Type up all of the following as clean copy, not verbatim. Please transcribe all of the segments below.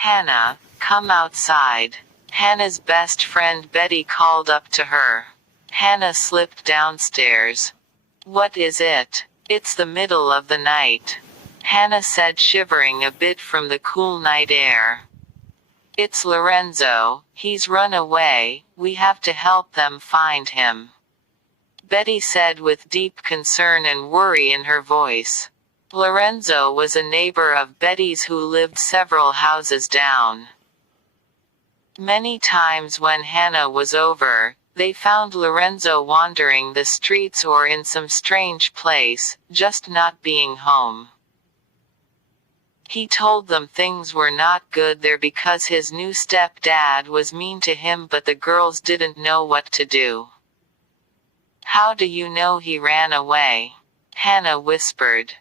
Hannah, come outside. Hannah's best friend Betty called up to her. Hannah slipped downstairs. What is it? It's the middle of the night. Hannah said, shivering a bit from the cool night air. It's Lorenzo, he's run away, we have to help them find him. Betty said with deep concern and worry in her voice. Lorenzo was a neighbor of Betty's who lived several houses down. Many times when Hannah was over, they found Lorenzo wandering the streets or in some strange place, just not being home. He told them things were not good there because his new stepdad was mean to him, but the girls didn't know what to do. How do you know he ran away? Hannah whispered.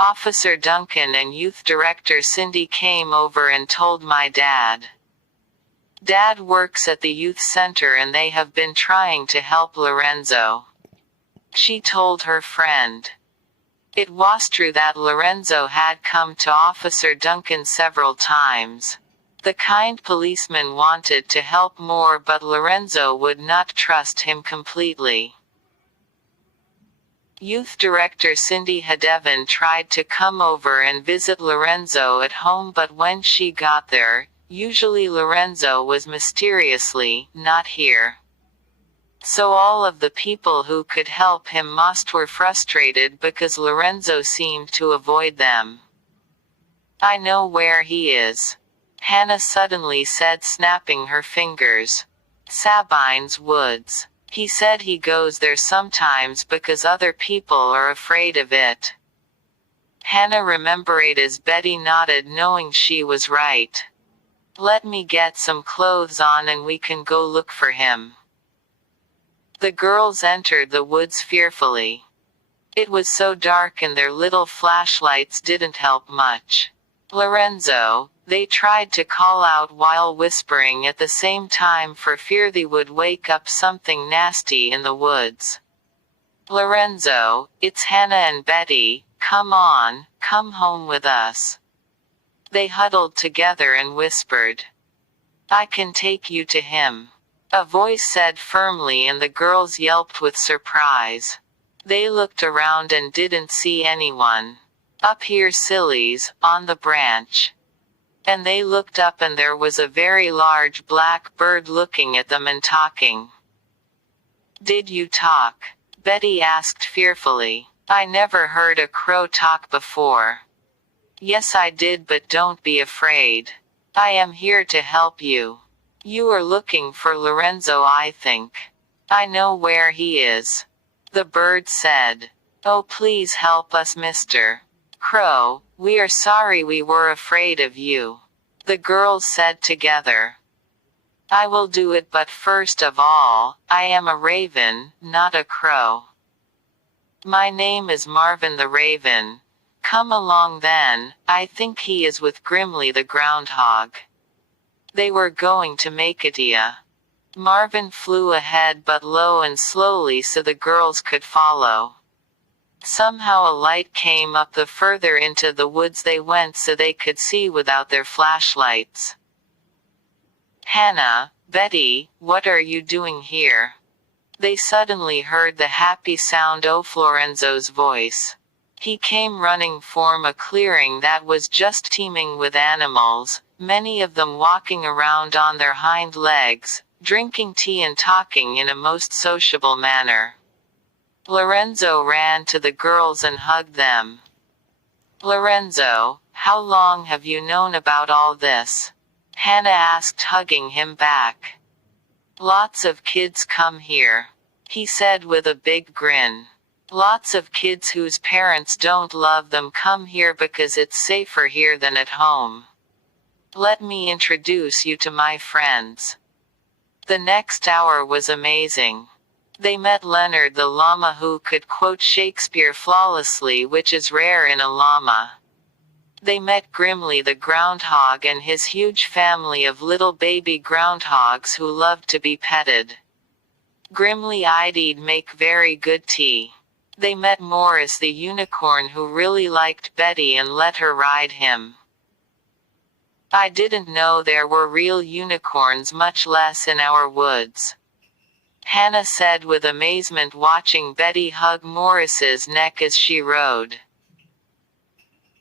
Officer Duncan and Youth Director Cindy came over and told my dad. Dad works at the youth center and they have been trying to help Lorenzo. She told her friend. It was true that Lorenzo had come to Officer Duncan several times. The kind policeman wanted to help more, but Lorenzo would not trust him completely. Youth Director Cindy Hadevan tried to come over and visit Lorenzo at home, but when she got there, usually Lorenzo was mysteriously not here. So all of the people who could help him most were frustrated because Lorenzo seemed to avoid them. I know where he is. Hannah suddenly said, snapping her fingers. Sabine's Woods. He said he goes there sometimes because other people are afraid of it. Hannah remembered as Betty nodded, knowing she was right. Let me get some clothes on and we can go look for him. The girls entered the woods fearfully. It was so dark and their little flashlights didn't help much. Lorenzo, they tried to call out while whispering at the same time for fear they would wake up something nasty in the woods. Lorenzo, it's Hannah and Betty, come on, come home with us. They huddled together and whispered. I can take you to him. A voice said firmly, and the girls yelped with surprise. They looked around and didn't see anyone. Up here, sillies, on the branch. And they looked up and there was a very large black bird looking at them and talking. Did you talk? Betty asked fearfully. I never heard a crow talk before. Yes, I did, but don't be afraid. I am here to help you. You are looking for Lorenzo, I think. I know where he is. The bird said. Oh, please help us, Mr. Crow, we are sorry we were afraid of you. The girls said together. I will do it, but first of all, I am a raven, not a crow. My name is Marvin the Raven. Come along then, I think he is with Grimly the groundhog. They were going to make it. Marvin flew ahead but low and slowly so the girls could follow. Somehow a light came up the further into the woods they went so they could see without their flashlights. Hannah, Betty, what are you doing here? They suddenly heard the happy sound of Lorenzo's voice. He came running from a clearing that was just teeming with animals, many of them walking around on their hind legs, drinking tea and talking in a most sociable manner. Lorenzo ran to the girls and hugged them. Lorenzo, how long have you known about all this? Hannah asked, hugging him back. Lots of kids come here, he said with a big grin. Lots of kids whose parents don't love them come here because it's safer here than at home. Let me introduce you to my friends. The next hour was amazing. They met Leonard the llama, who could quote Shakespeare flawlessly, which is rare in a llama. They met Grimly the groundhog and his huge family of little baby groundhogs who loved to be petted. Grimly I'd make very good tea. They met Morris the unicorn, who really liked Betty and let her ride him. I didn't know there were real unicorns, much less in our woods," Hannah said with amazement, watching Betty hug Morris's neck as she rode.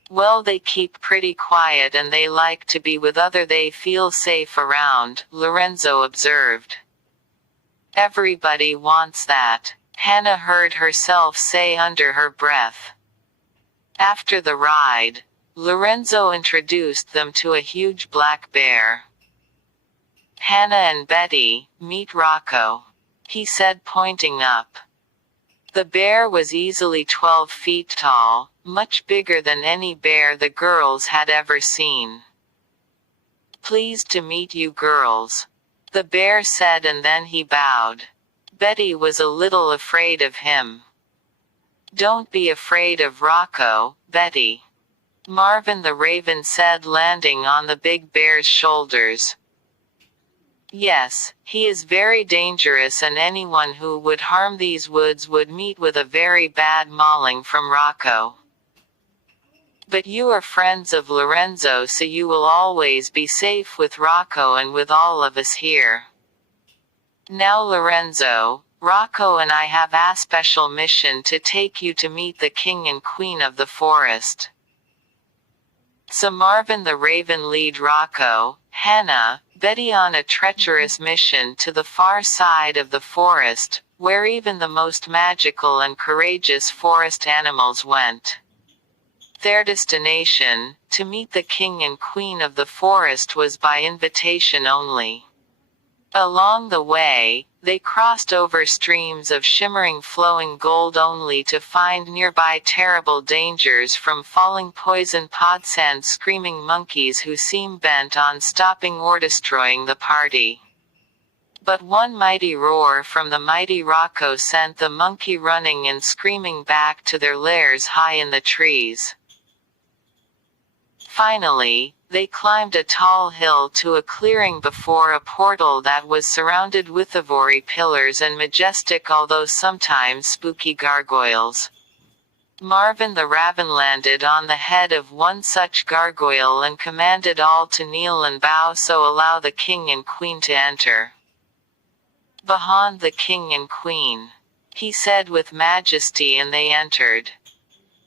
"Well, they keep pretty quiet and they like to be with other they feel safe around," Lorenzo observed. "Everybody wants that," Hannah heard herself say under her breath. After the ride, Lorenzo introduced them to a huge black bear. "Hannah and Betty, meet Rocco," he said, pointing up. The bear was easily 12 feet tall, much bigger than any bear the girls had ever seen. "Pleased to meet you girls," the bear said, and then he bowed. Betty was a little afraid of him. "Don't be afraid of Rocco, Betty," Marvin the raven said, landing on the big bear's shoulders. "Yes, he is very dangerous, and anyone who would harm these woods would meet with a very bad mauling from Rocco. But you are friends of Lorenzo, so you will always be safe with Rocco and with all of us here. Now Lorenzo, Rocco and I have a special mission to take you to meet the king and queen of the forest." So Marvin the raven led Rocco, Hannah, Betty on a treacherous mission to the far side of the forest, where even the most magical and courageous forest animals went. Their destination, to meet the king and queen of the forest, was by invitation only. Along the way, they crossed over streams of shimmering flowing gold, only to find nearby terrible dangers from falling poison pods and screaming monkeys who seemed bent on stopping or destroying the party. But one mighty roar from the mighty Rocco sent the monkey running and screaming back to their lairs high in the trees. Finally, they climbed a tall hill to a clearing before a portal that was surrounded with ivory pillars and majestic, although sometimes spooky, gargoyles. Marvin the raven landed on the head of one such gargoyle and commanded all to kneel and bow, so allow the king and queen to enter. "Behind the king and queen," he said with majesty, and they entered.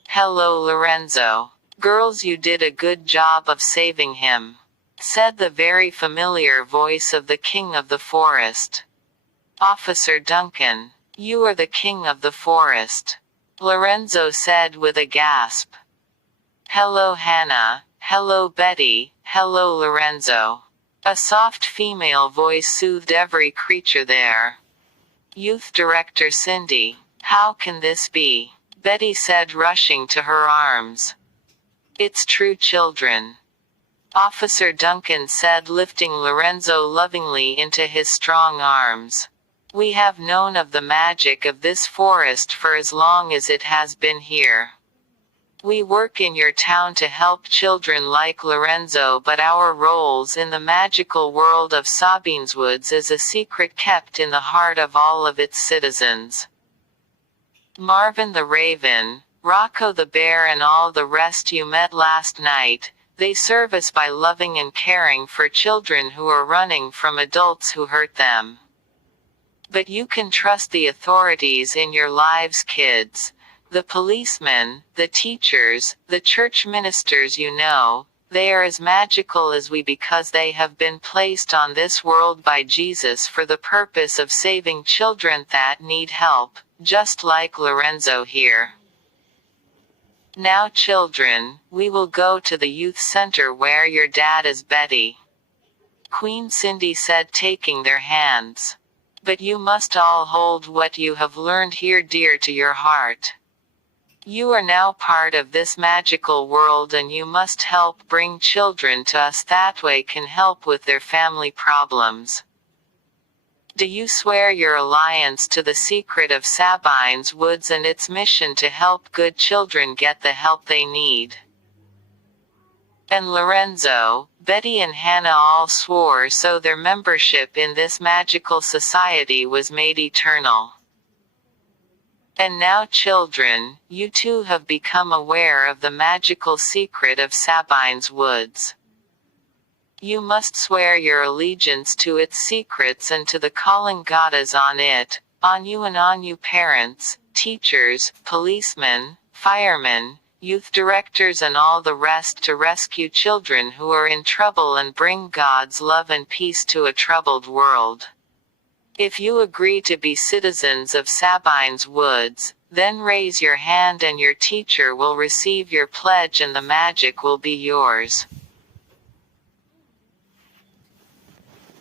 "Hello Lorenzo. Girls, you did a good job of saving him," said the very familiar voice of the king of the forest. "Officer Duncan, you are the king of the forest," Lorenzo said with a gasp. "Hello Hannah, hello Betty, hello Lorenzo." A soft female voice soothed every creature there. "Youth Director Cindy, how can this be?" Betty said, rushing to her arms. "It's true, children," Officer Duncan said, lifting Lorenzo lovingly into his strong arms. "We have known of the magic of this forest for as long as it has been here. We work in your town to help children like Lorenzo, but our roles in the magical world of Sabines Woods is a secret kept in the heart of all of its citizens. Marvin the raven, Rocco the bear, and all the rest you met last night, they serve us by loving and caring for children who are running from adults who hurt them. But you can trust the authorities in your lives, kids. The policemen, the teachers, the church ministers, you know, they are as magical as we because they have been placed on this world by Jesus for the purpose of saving children that need help, just like Lorenzo here. Now children, we will go to the youth center where your dad is." Betty, Queen Cindy said, taking their hands. "But you must all hold what you have learned here dear to your heart. You are now part of this magical world, and you must help bring children to us that way can help with their family problems. Do you swear your allegiance to the secret of Sabines Woods and its mission to help good children get the help they need?" And Lorenzo, Betty and Hannah all swore, so their membership in this magical society was made eternal. And now children, you too have become aware of the magical secret of Sabines Woods. You must swear your allegiance to its secrets and to the calling God is on it, on you and on you parents, teachers, policemen, firemen, youth directors and all the rest to rescue children who are in trouble and bring God's love and peace to a troubled world. If you agree to be citizens of Sabine's Woods, then raise your hand and your teacher will receive your pledge and the magic will be yours.